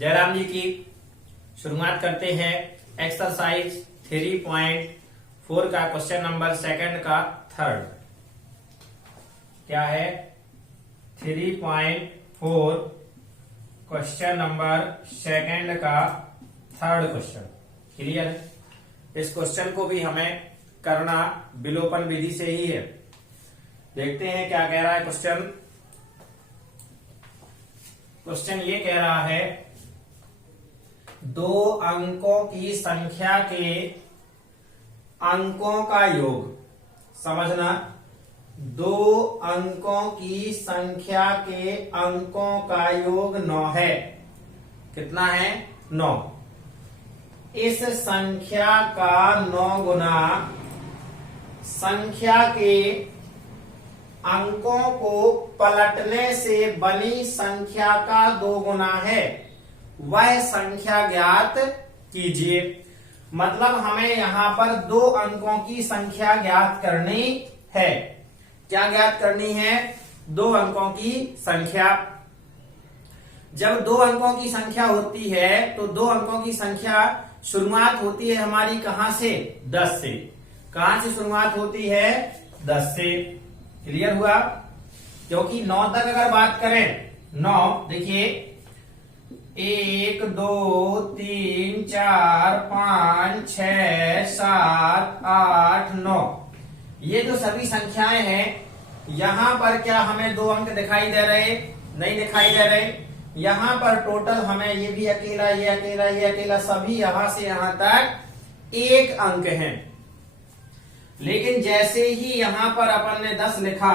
जयराम जी की शुरुआत करते हैं। एक्सरसाइज 3.4 का क्वेश्चन नंबर सेकंड का थर्ड क्या है? 3.4 क्वेश्चन नंबर सेकंड का थर्ड क्वेश्चन क्लियर है। इस क्वेश्चन को भी हमें करना विलोपन विधि से ही है। देखते हैं क्या कह रहा है क्वेश्चन। क्वेश्चन ये कह रहा है दो अंकों की संख्या के अंकों का योग, समझना, दो अंकों की संख्या के अंकों का योग 9 है। कितना है? 9। इस संख्या का 9 गुना संख्या के अंकों को पलटने से बनी संख्या का 2 गुना है, वह संख्या ज्ञात कीजिए। मतलब हमें यहां पर 2 अंकों की संख्या ज्ञात करनी है। क्या ज्ञात करनी है? 2 अंकों की संख्या। जब 2 अंकों की संख्या होती है तो 2 अंकों की संख्या शुरुआत होती है हमारी कहां से? 10 से। कहां से शुरुआत होती है? 10 से। क्लियर हुआ? क्योंकि 9 तक अगर बात करें, 9 देखिए 1 2 3 4 5 6 7 8 9, ये जो सभी संख्याएं हैं यहां पर क्या हमें 2 अंक दिखाई दे रहे? नहीं दिखाई दे रहे। यहां पर टोटल हमें ये भी अकेला, ये अकेला, ये अकेला, सभी यहां से यहां तक 1 अंक हैं। लेकिन जैसे ही यहां पर अपन ने 10 लिखा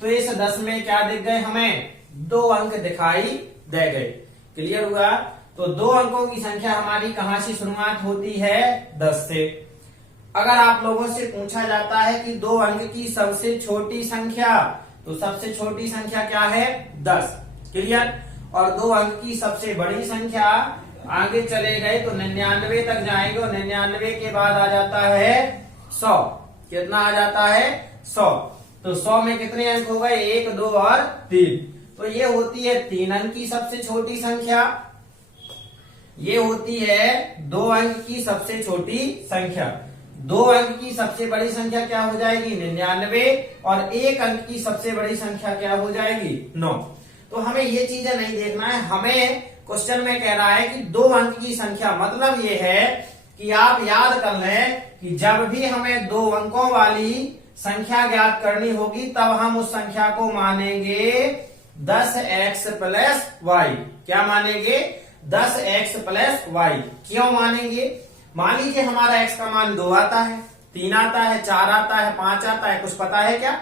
तो इस 10 में क्या दिख गए? हमें 2 अंक दिखाई दे गए। क्लियर हुआ? तो 2 अंकों की संख्या हमारी कहां से शुरुआत होती है? 10 से। अगर आप लोगों से पूछा जाता है कि 2 अंक की सबसे छोटी संख्या, तो सबसे छोटी संख्या क्या है? 10। क्लियर? और 2 अंक की सबसे बड़ी संख्या, आगे चले गए तो 99 तक जाएंगे और 99 के बाद आ जाता है 100। कितना आ जाता है? 100। तो 100 में कितने अंक हो गए? 1 2 और 3। तो ये होती है 3 अंक की सबसे छोटी संख्या, ये होती है 2 अंक की सबसे छोटी संख्या। 2 अंक की सबसे बड़ी संख्या क्या हो जाएगी? 99। और 1 अंक की सबसे बड़ी संख्या क्या हो जाएगी? 9। तो हमें ये चीजें नहीं देखना है। हमें क्वेश्चन में कह रहा है कि 2 अंक की संख्या, मतलब ये है कि आप याद कर लें कि जब भी हमें 2 अंकों वाली संख्या ज्ञात करनी होगी तब हम उस संख्या को मानेंगे 10x प्लस वाई। क्या मानेंगे? 10x plus Y. क्यों मानेंगे? मान लीजिए हमारा x का मान 2 आता है, 3 आता है, 4 आता है, 5 आता है, कुछ पता है क्या?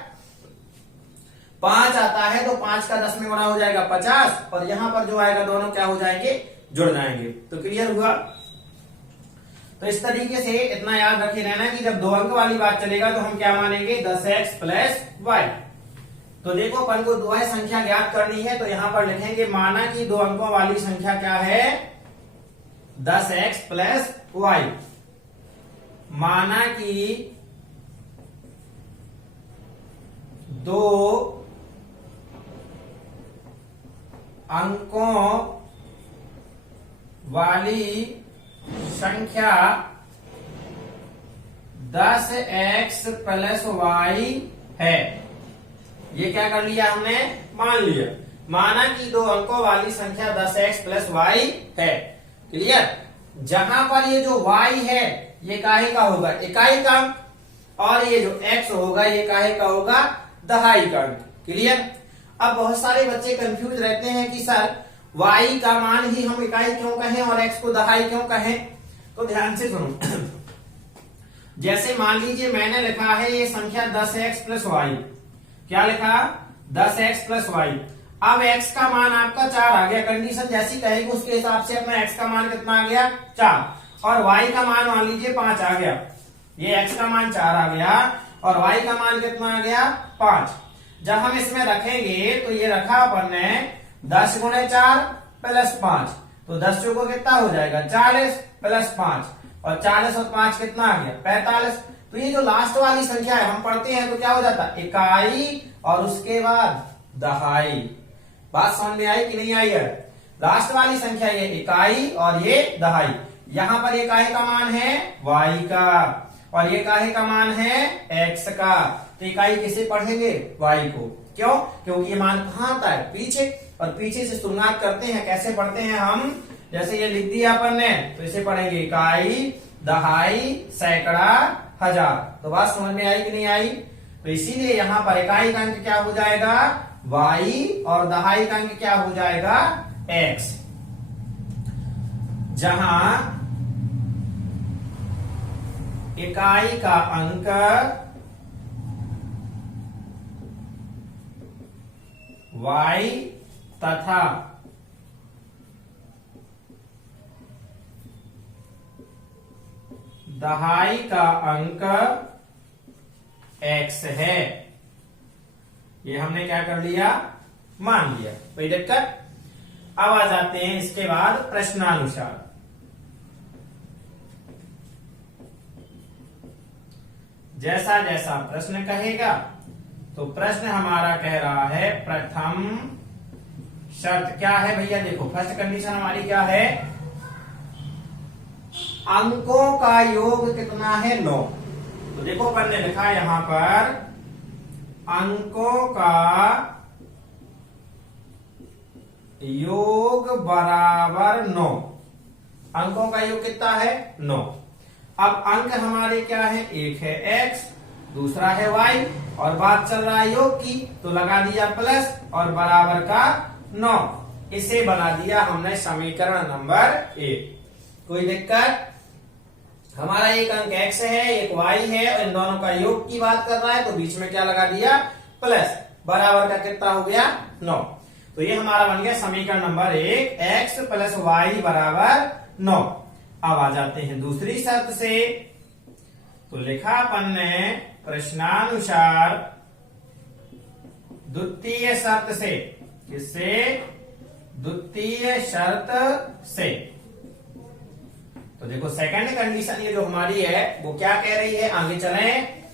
5 आता है तो 5 का 10 में गुणा हो जाएगा 50, और यहां पर जो आएगा दोनों क्या हो जाएंगे? जुड़ जाएंगे। तो क्लियर हुआ? तो इस तरीके से इतना याद रखे रहना कि जब 2 अंक वाली बात चलेगा तो हम क्या मानेंगे? 10x plus Y. तो देखो अपन को 2 संख्या ज्ञात करनी है, तो यहां पर लिखेंगे माना कि 2 अंकों वाली संख्या क्या है? 10x plus Y. माना कि 2 अंकों वाली संख्या 10x प्लस वाई है। ये क्या कर लिया हमने? मान लिया। माना कि 2 अंकों वाली संख्या 10x प्लस वाई है। क्लियर? जहां पर ये जो y है ये काहे का होगा? इकाई का अंक, और ये जो x होगा ये काहे का होगा? दहाई का अंक। क्लियर? अब बहुत सारे बच्चे कंफ्यूज रहते हैं कि सर y का मान ही हम इकाई क्यों कहें और x को दहाई क्यों कहें? तो ध्यान से सुनो। जैसे मान लीजिए मैंने लिखा है ये संख्या 10x प्लस वाई। क्या लिखा? 10x plus Y. अब x का मान आपका 4 आ गया। कंडीशन जैसी कहेगी उसके हिसाब से अपना x का मान कितना आ गया? 4। और y का मान मान लीजिए 5 आ गया। ये x का मान 4 आ गया और y का मान कितना आ गया? 5। जब हम इसमें रखेंगे तो ये रखा अपन ने 10 गुणे 4 प्लस 5, तो 10 चौको कितना हो जाएगा? 40 प्लस 5, और 40 और 5 कितना आ गया? 45। तो ये जो लास्ट वाली संख्या है हम पढ़ते हैं तो क्या हो जाता है? इकाई और उसके बाद दहाई। बात समझ में आई कि नहीं आई है? लास्ट वाली संख्या ये इकाई और ये दहाई। यहां पर ये काहे का मान है, y का, और ये काहे का मान है, x का। तो इकाई किसे पढ़ेंगे, y को। क्यों, क्योंकि ये मान कहां आता है, पीछे, और पीछे से शुरुआत करते हैं। कैसे पढ़ते हैं हम, जैसे ये लिख दिया अपन ने, तो इसे पढ़ेंगे इकाई, दहाई, सैकड़ा, हजार। तो बात समझ में आई कि नहीं आई। तो इसीलिए यहां पर इकाई का अंक क्या हो जाएगा, y, और दहाई का अंक क्या हो जाएगा, x। जहां इकाई का अंक y तथा दहाई का अंक x है, ये हमने क्या कर लिया, मान लिया। कोई दिक्कत। अब आ जाते हैं इसके बाद प्रश्नानुसार। जैसा जैसा प्रश्न कहेगा, तो प्रश्न हमारा कह रहा है प्रथम शर्त क्या है भैया, देखो फर्स्ट कंडीशन हमारी क्या है, अंकों का योग कितना है, 9। तो देखो अपन ने लिखा यहां पर अंकों का योग बराबर 9। अंकों का योग कितना है, 9। अब अंक हमारे क्या है, एक है x, दूसरा है y, और बात चल रहा है योग की, तो लगा दिया प्लस और बराबर का 9। इसे बना दिया हमने समीकरण नंबर 1। कोई दिक्कत। हमारा एक अंक x है, एक y है, और इन दोनों का योग की बात कर रहा है, तो बीच में क्या लगा दिया, प्लस, बराबर का कितना हो गया, 9। तो ये हमारा बन गया समीकरण नंबर 1, x प्लस y बराबर 9। अब आ जाते हैं दूसरी शर्त से। तो लिखा अपन ने प्रश्नानुसार द्वितीय शर्त से, किससे, द्वितीय शर्त से। तो देखो सेकंड कंडीशन ये जो हमारी है वो क्या कह रही है, आगे चलें।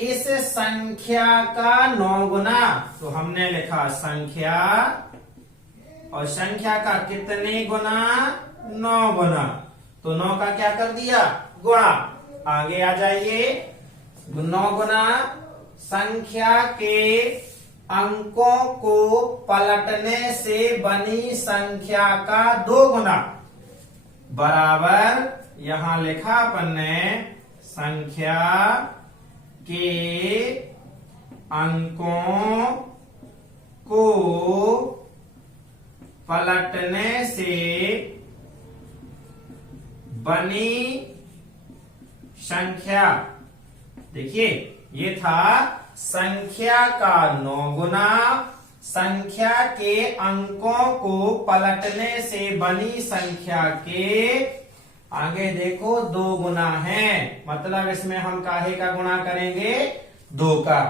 इस संख्या का 9 गुना, तो हमने लिखा संख्या, और संख्या का कितने गुना, 9 गुना। तो 9 का क्या कर दिया, गुणा। आगे आ जाइए, 9 गुना संख्या के अंकों को पलटने से बनी संख्या का 2 गुना, बराबर, यहां लिखा अपन ने संख्या के अंकों को पलटने से बनी संख्या। देखिए ये था संख्या का 9 गुना संख्या के अंकों को पलटने से बनी संख्या के, आगे देखो 2 गुना है, मतलब इसमें हम काहे का गुणा करेंगे, 2 का।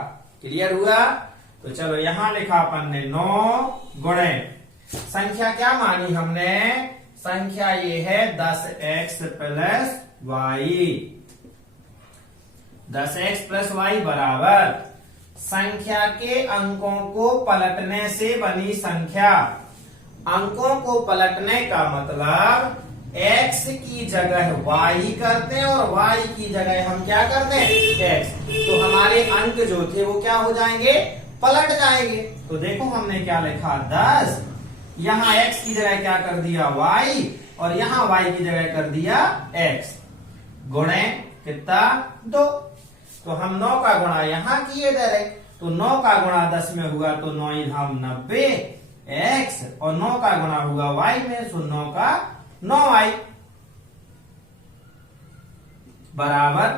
क्लियर हुआ। तो चलो यहां लिखा अपन ने 9 गुणे संख्या क्या मानी हमने, संख्या ये है 10x plus y। 10x plus y बराबर संख्या के अंकों को पलटने से बनी संख्या। अंकों को पलटने का मतलब x की जगह y करते हैं और y की जगह हम क्या करते हैं, x। तो हमारे अंक जो थे वो क्या हो जाएंगे, पलट जाएंगे। तो देखो हमने क्या लिखा, 10, यहां x की जगह क्या कर दिया, y, और यहां y की जगह कर दिया x, गुणे कितना, 2। तो हम 9 का गुणा यहां किए डायरेक्ट, तो 9 का गुणा 10 में हुआ तो 9 हम 90 x, और 9 का गुणा हुआ y में, तो 9 का 9y बराबर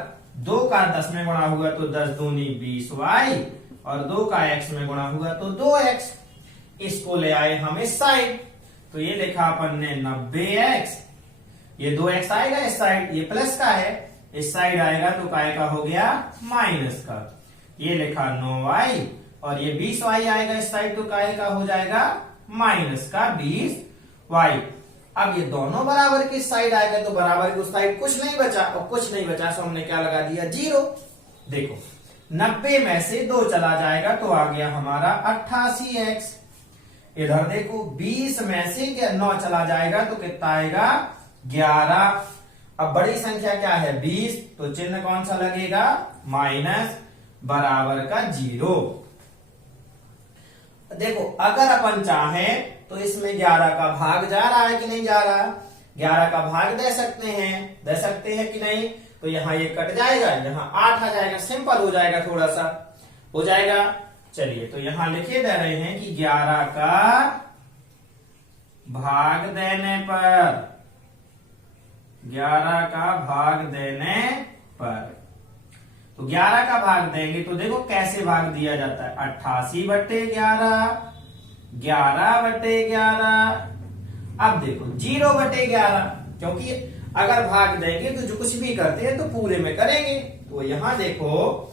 2 का 10 में गुणा हुआ तो 10 दूनी 20y, और 2 का x में गुणा हुआ तो 2x। इसको ले आए हम इस साइड, तो ये लिखा अपन ने 90x, ये 2x आएगा इस साइड, ये प्लस का है, इस साइड आएगा तो काय का हो गया, माइनस का। ये लिखा 9y, और ये 20y आएगा इस साइड, तो काय का हो जाएगा, माइनस का 20y। अब ये दोनों बराबर की साइड आएगा, तो बराबर की उस साइड कुछ नहीं बचा, और कुछ नहीं बचा तो हमने क्या लगा दिया, 0। देखो 90 में से 2 चला जाएगा तो आ गया हमारा 88x। इधर देखो 20 में से 9 चला जाएगा तो कितना आएगा 11। अब बड़ी संख्या क्या है 20, तो चिन्ह कौन सा लगेगा माइनस बराबर का 0। देखो अगर अपन चाहें तो इसमें 11 का भाग जा रहा है कि नहीं जा रहा, 11 का भाग दे सकते हैं कि नहीं, तो यहाँ ये कट जाएगा, यहाँ 8 आ जाएगा, सिंपल हो जाएगा, थोड़ा सा हो जाएगा। चलिए तो यहाँ लिखे दे रहे हैं कि 11 का भाग देने पर, 11 का भाग देने पर, तो 11 का भाग देंगे तो देखो कैसे भाग दिया जाता है, 88/11, 11/11। अब देखो 0/11, क्योंकि अगर भाग देंगे तो जो कुछ भी करते हैं तो पूरे में करेंगे। तो यहां देखो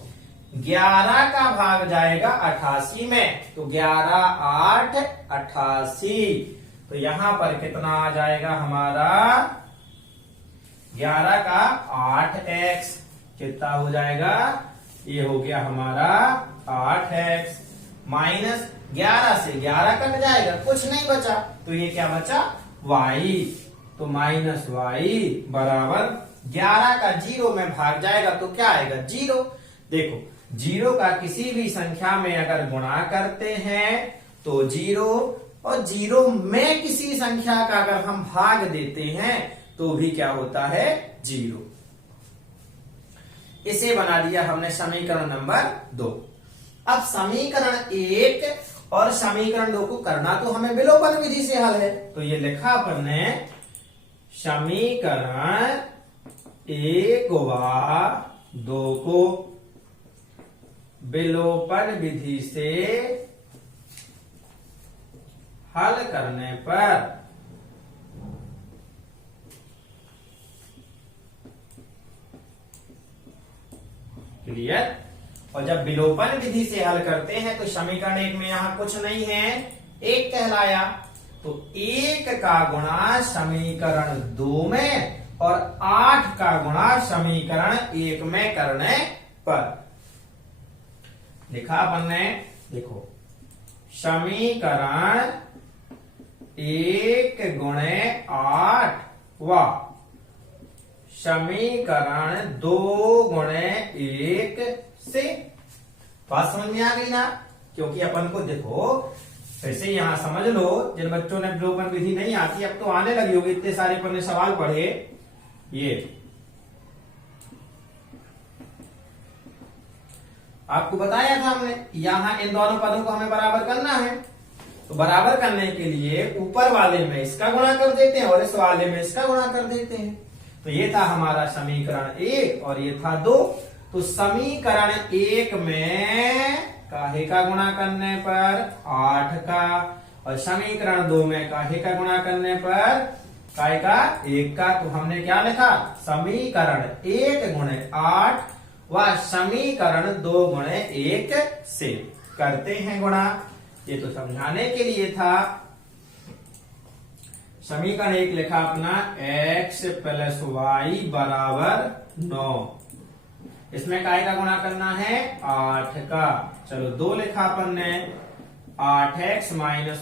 11 का भाग जाएगा 88 में, तो 11 8 88, तो यहां पर कितना आ जाएगा हमारा 11 का 8x, कितना हो जाएगा, ये हो गया हमारा 8x, माइनस 11 से 11 कट जाएगा, कुछ नहीं बचा, तो ये क्या बचा y, तो माइनस y बराबर 11 का 0 में भाग जाएगा तो क्या आएगा 0। देखो 0 का किसी भी संख्या में अगर गुणा करते हैं तो 0, और 0 में किसी संख्या का अगर हम भाग देते हैं तो भी क्या होता है 0। इसे बना दिया हमने समीकरण नंबर 2। अब समीकरण 1 और समीकरण 2 को करना तो हमें विलोपन विधि से हल है, तो ये लिखा अपन ने समीकरण 1 व 2 को विलोपन विधि से हल करने पर क्लियर। और जब विलोपन विधि से हल करते हैं तो समीकरण 1 में यहां कुछ नहीं है, 1 कहलाया, तो 1 का गुणा समीकरण 2 में और 8 का गुणा समीकरण 1 में करने पर लिखा अपन ने, देखो समीकरण 1 गुणे 8 व समीकरण 2 गुणे 1 से, बात समझ में आ गई ना। क्योंकि अपन को देखो फिर से यहां समझ लो, जिन बच्चों ने विलोपन विधि नहीं आती, अब तो आने लगी होगी, इतने सारे अपन ने सवाल पढ़े, ये आपको बताया था हमने, यहां इन दोनों पदों को हमें बराबर करना है, तो बराबर करने के लिए ऊपर वाले में इसका गुणा कर देते हैं और इस वाले में इसका गुणा कर देते हैं। तो ये था हमारा समीकरण 1 और ये था 2। तो समीकरण 1 में काहे का गुणा करने पर 8 का, और समीकरण 2 में काहे का गुणा करने पर काहे का 1 का, तो हमने क्या लिखा समीकरण 1 गुणे 8 व समीकरण 2 गुणे 1 से करते हैं गुणा। ये तो समझाने के लिए था। समीकरण 1 लिखा अपना x + y = 9, इसमें काय का गुणा करना है 8 का। चलो 2 लिखा अपन ने 8x - y =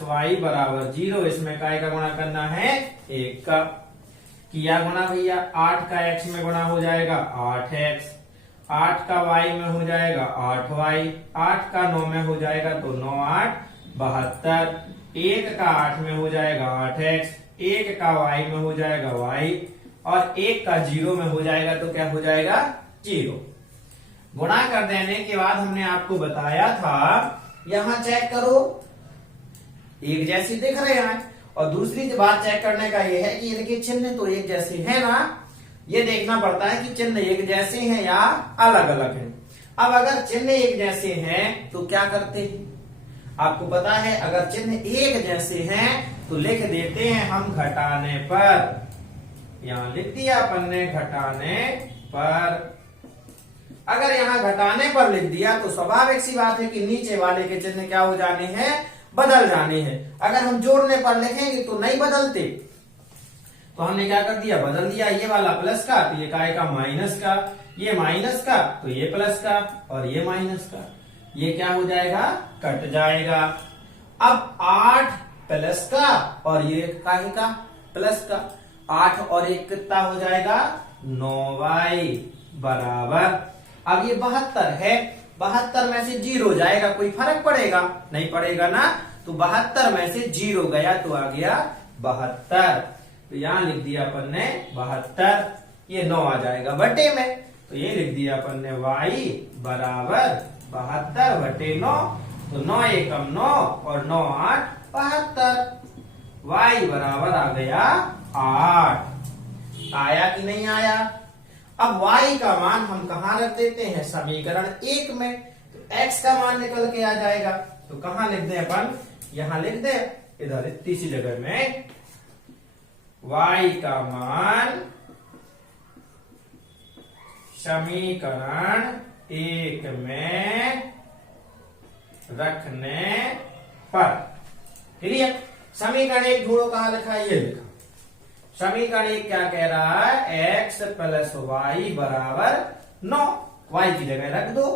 0, इसमें काय का गुणा करना है 1 का। किया गुणा भैया, 8 का x में गुणा हो जाएगा 8x, 8 का y में हो जाएगा 8y, 8 का 9 में हो जाएगा तो 9 8 72, 1 का 8 में हो जाएगा 8x, 1 का y में हो जाएगा y, और 1 का 0 में हो जाएगा तो क्या हो जाएगा 0। गुणा कर देने के बाद हमने आपको बताया था, यहां चेक करो एक जैसी दिख रहे हैं, और दूसरी बात चेक करने का यह है कि इनके चिन्ह तो एक जैसे हैं ना, ये देखना पड़ता है कि चिन्ह एक जैसे हैं या अलग अलग हैं। अब अगर चिन्ह एक जैसे हैं तो क्या करते हैं, आपको पता है, अगर चिन्ह एक जैसे हैं तो लिख देते हैं हम घटाने पर, यहां लिख दिया अपन ने घटाने पर। अगर यहां घटाने पर लिख दिया तो स्वाभाविक सी बात है कि नीचे वाले के चिन्ह क्या हो जाने हैं, बदल जाने हैं। अगर हम जोड़ने पर लिखेंगे तो नहीं बदलते, तो हमने क्या कर दिया, बदल दिया। ये वाला प्लस का तो ये काय का माइनस का, ये माइनस का तो ये प्लस का, और ये माइनस का, ये क्या हो जाएगा कट जाएगा। अब 8 प्लस का, और ये काहे का, प्लस का। 8 और 1 कितना हो जाएगा, 9y बराबर, अब ये 72 है, 72 में से 0 जाएगा, कोई फर्क पड़ेगा, नहीं पड़ेगा ना, तो 72 में से 0 गया तो आ गया 72। तो यहां लिख दिया अपन ने 72, ये 9 आ जाएगा बटे में, तो ये लिख दिया अपन ने y बराबर 72 बटे 9, तो 9 एकम 9 और 9 8 72, y बराबर आ गया 8। आया कि नहीं आया? अब y का मान हम कहाँ रख देते हैं, समीकरण 1 में, तो x का मान निकल के आ जाएगा, तो कहाँ लिख दें अपन, यहां लिख दे, इधर तीसरी जगह में y का मान समीकरण 1 में रखने पर, क्लियर। समीकरण 1 ढूंढो, कहां लिखा है, ये लिखा। समीकरण 1 क्या कह रहा है, x प्लस वाई बराबर 9, y की जगह रख दो,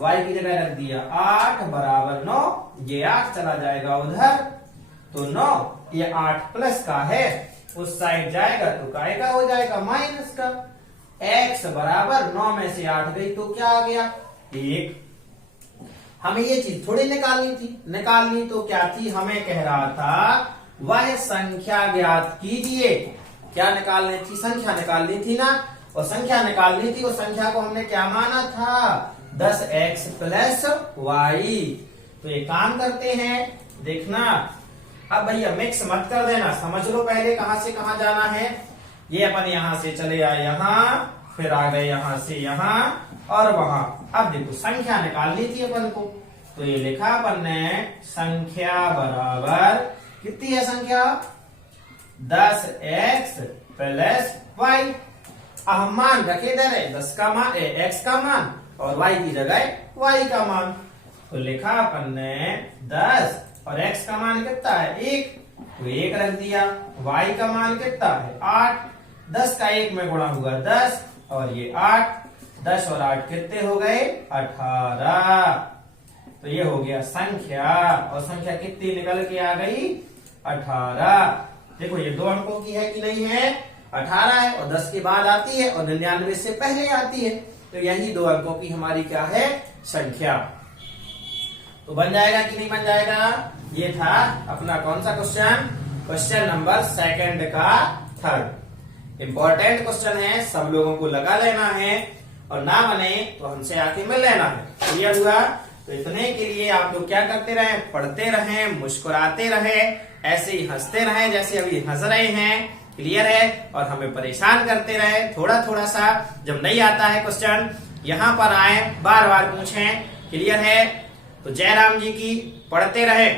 y की जगह रख दिया 8 बराबर 9, ये 8 चला जाएगा उधर, तो 9, ये 8 प्लस का है, उस साइड जाएगा तो काय का हो जाएगा, माइनस का। x बराबर 9 में से 8 गई तो क्या आ गया, 1। हमें ये चीज थोड़ी निकालनी थी, निकालनी तो क्या थी, हमें कह रहा था वह संख्या ज्ञात कीजिए। क्या निकालनी थी, संख्या निकालनी थी ना, और संख्या निकालनी थी, उस संख्या को हमने क्या माना था, 10x प्लस वाई। तो एक काम करते हैं, देखना, अब भैया मिक्स मत कर देना, समझ लो पहले कहां से कहां जाना है। ये अपन यहां से चले आए यहां, फिर आ गए यहां से यहां और वहां। अब देखो संख्या निकालनी थी अपन को, तो ये लिखा अपन ने संख्या बराबर, कितनी है संख्या, 10x प्लस वाई। अब हम मान रखे दे रहे, 10 का मान, x का मान, और y की जगह y का मान, तो लिखा अपन ने 10 और x का मान कितना है, 1, तो 1 रख दिया, y का मान कितना है 8, 10 का 1 में गुणा हुआ 10, और ये 8, 10 और 8 कितने हो गए, 18। तो ये हो गया संख्या, और संख्या कितनी निकल के आ गई, 18। देखो ये 2 अंकों की है कि नहीं है, 18 है, और 10 के बाद आती है, और 99 से पहले आती है, तो यही 2 अंकों की हमारी क्या है, संख्या। तो बन जाएगा कि नहीं बन जाएगा। ये था अपना कौन सा क्वेश्चन, क्वेश्चन नंबर 2 का 3rd। इंपॉर्टेंट क्वेश्चन है, सब लोगों को लगा लेना है, और ना बने तो हमसे आके मिल लेना है। क्लियर हुआ? तो इतने के लिए आप लोग क्या करते रहे, पढ़ते रहे, मुस्कुराते रहे, ऐसे ही हंसते रहे जैसे अभी हंस रहे हैं। क्लियर है? और हमें परेशान करते रहे थोड़ा थोड़ा सा, जब नहीं आता है क्वेश्चन यहाँ पर आए, बार बार पूछें। क्लियर है? तो जय राम जी की, पढ़ते रहे।